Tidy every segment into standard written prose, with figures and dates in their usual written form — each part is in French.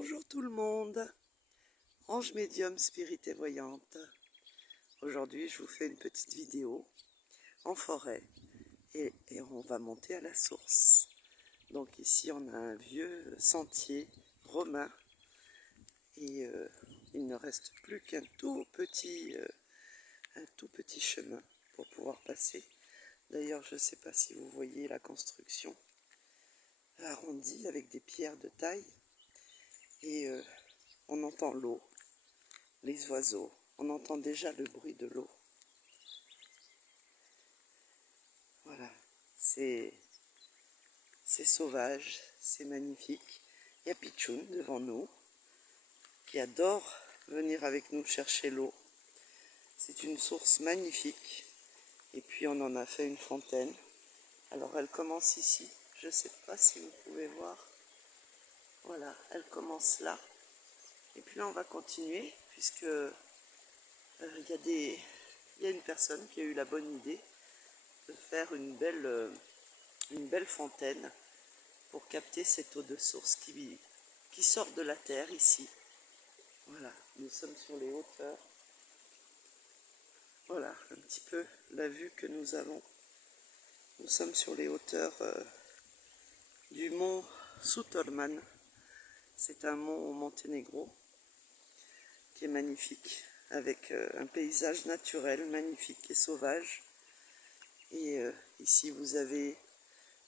Bonjour tout le monde, Ange Médium Spirit et Voyante. Aujourd'hui je vous fais une petite vidéo en forêt et on va monter à la source. Donc ici on a un vieux sentier romain et il ne reste plus qu'un tout petit chemin pour pouvoir passer. D'ailleurs je ne sais pas si vous voyez la construction arrondie avec des pierres de taille et on entend l'eau. Les oiseaux, on entend déjà le bruit de l'eau. Voilà, c'est sauvage, c'est magnifique. Il y a Pichoun devant nous, qui adore venir avec nous chercher l'eau. C'est une source magnifique. Et puis on en a fait une fontaine. Alors elle commence ici, je ne sais pas si vous pouvez voir. Voilà, elle commence là. Et puis là on va continuer, puisque il y a une personne qui a eu la bonne idée de faire une belle fontaine pour capter cette eau de source qui sort de la terre ici. Voilà, nous sommes sur les hauteurs. Voilà, un petit peu la vue que nous avons. Nous sommes sur les hauteurs du mont Sutorman. C'est un mont au Monténégro qui est magnifique, avec un paysage naturel magnifique et sauvage. Et ici vous avez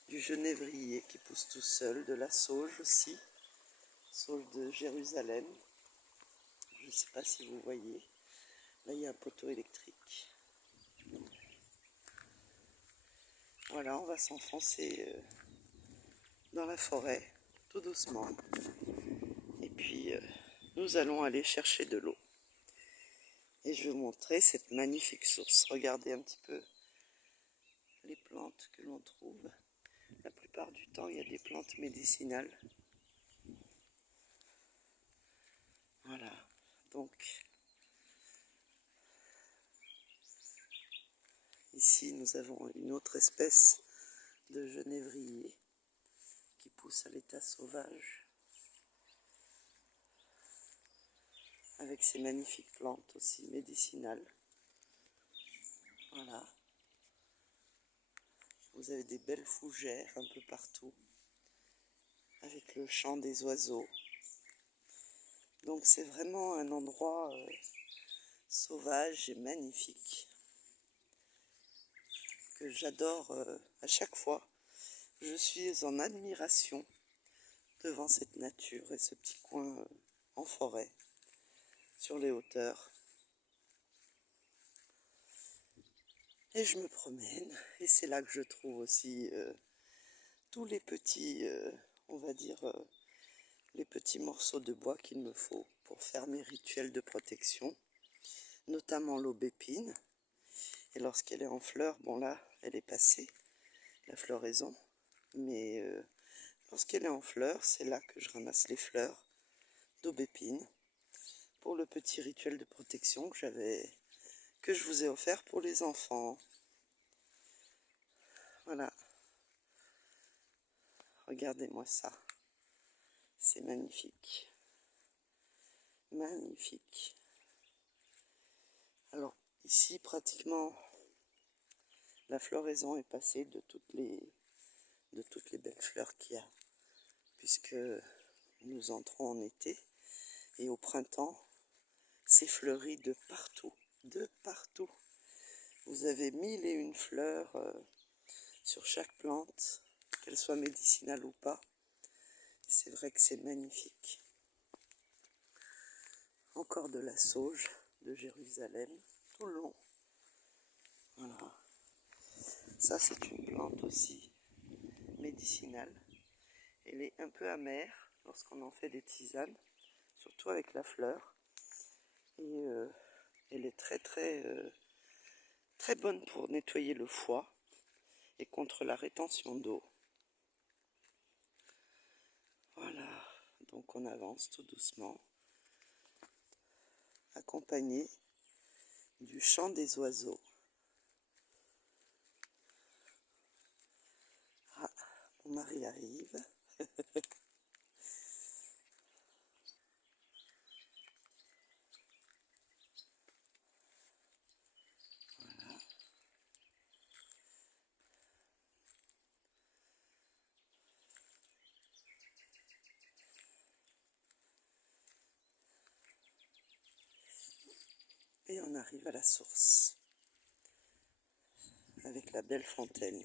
du genévrier qui pousse tout seul, de la sauge aussi, sauge de Jérusalem. Je ne sais pas si vous voyez. Là, il y a un poteau électrique. Voilà, on va s'enfoncer dans la forêt, tout doucement. Et puis, nous allons aller chercher de l'eau. Et je vais vous montrer cette magnifique source. Regardez un petit peu les plantes que l'on trouve. La plupart du temps, il y a des plantes médicinales. Voilà, donc ici nous avons une autre espèce de genévrier qui pousse à l'état sauvage, avec ces magnifiques plantes aussi médicinales. Voilà. Vous avez des belles fougères un peu partout, avec le chant des oiseaux. Donc c'est vraiment un endroit sauvage et magnifique que j'adore à chaque fois. Je suis en admiration devant cette nature et ce petit coin en forêt, sur les hauteurs. Et je me promène, et c'est là que je trouve aussi tous les petits, on va dire, les petits morceaux de bois qu'il me faut pour faire mes rituels de protection, notamment l'aubépine. Et lorsqu'elle est en fleur, bon là, elle est passée, la floraison, mais lorsqu'elle est en fleur, c'est là que je ramasse les fleurs d'aubépine pour le petit rituel de protection que je vous ai offert pour les enfants. Voilà. Regardez-moi ça. C'est magnifique. Magnifique. Alors, ici, pratiquement, la floraison est passée de toutes les belles fleurs qu'il y a, puisque nous entrons en été, et au printemps, c'est fleuri de partout, de partout. Vous avez 1001 fleurs sur chaque plante, qu'elle soit médicinale ou pas. C'est vrai que c'est magnifique. Encore de la sauge de Jérusalem, tout le long. Voilà. Ça, c'est une plante aussi médicinale. Elle est un peu amère lorsqu'on en fait des tisanes, surtout avec la fleur. Et elle est très bonne pour nettoyer le foie et contre la rétention d'eau. Voilà, donc on avance tout doucement, accompagné du chant des oiseaux. Ah, mon mari arrive. on arrive à la source, avec la belle fontaine.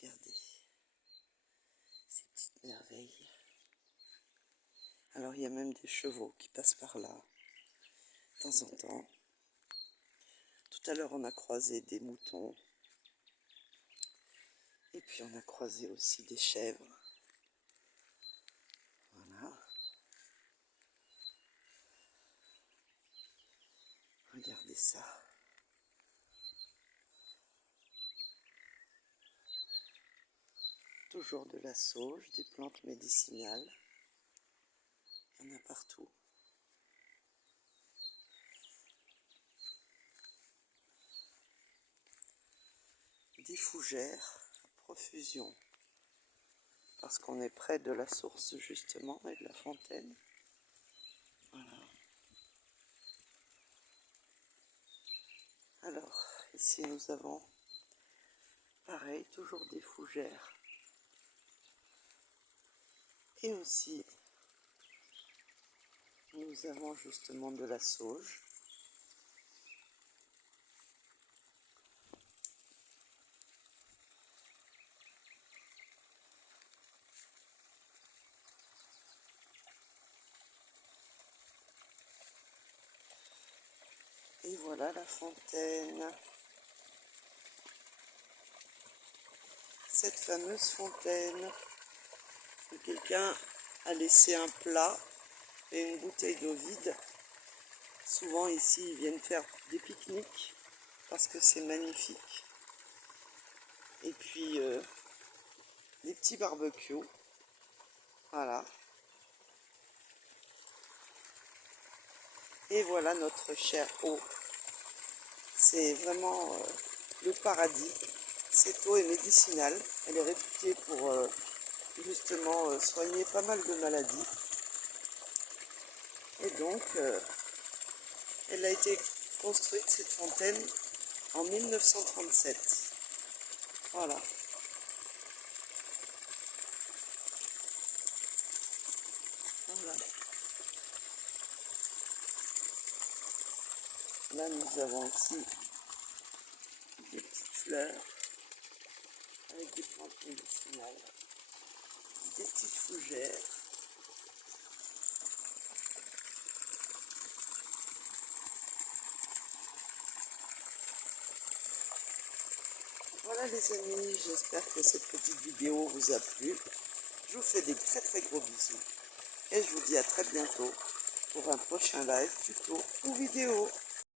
Regardez ces petites merveilles. Alors il y a même des chevaux qui passent par là, de temps en temps. Tout à l'heure on a croisé des moutons. Et puis on a croisé aussi des chèvres. Voilà. Regardez ça. Toujours de la sauge, des plantes médicinales. Il y en a partout. Des fougères à profusion. Parce qu'on est près de la source justement et de la fontaine. Voilà. Alors, ici nous avons, pareil, toujours des fougères. Et aussi, nous avons justement de la sauge. Et voilà la fontaine. Cette fameuse fontaine où quelqu'un a laissé un plat et une bouteille d'eau vide. Souvent ici ils viennent faire des pique-niques parce que c'est magnifique. Et puis des petits barbecues. Voilà. Et voilà notre chère eau. C'est vraiment le paradis. Cette eau est médicinale. Elle est réputée pour justement soigner pas mal de maladies. Et donc, elle a été construite, cette fontaine, en 1937. Voilà. Voilà. Là, nous avons aussi des petites fleurs avec des plantes médicinales, des petites fougères. Voilà les amis, j'espère que cette petite vidéo vous a plu. Je vous fais des très très gros bisous et je vous dis à très bientôt pour un prochain live, tuto ou vidéo.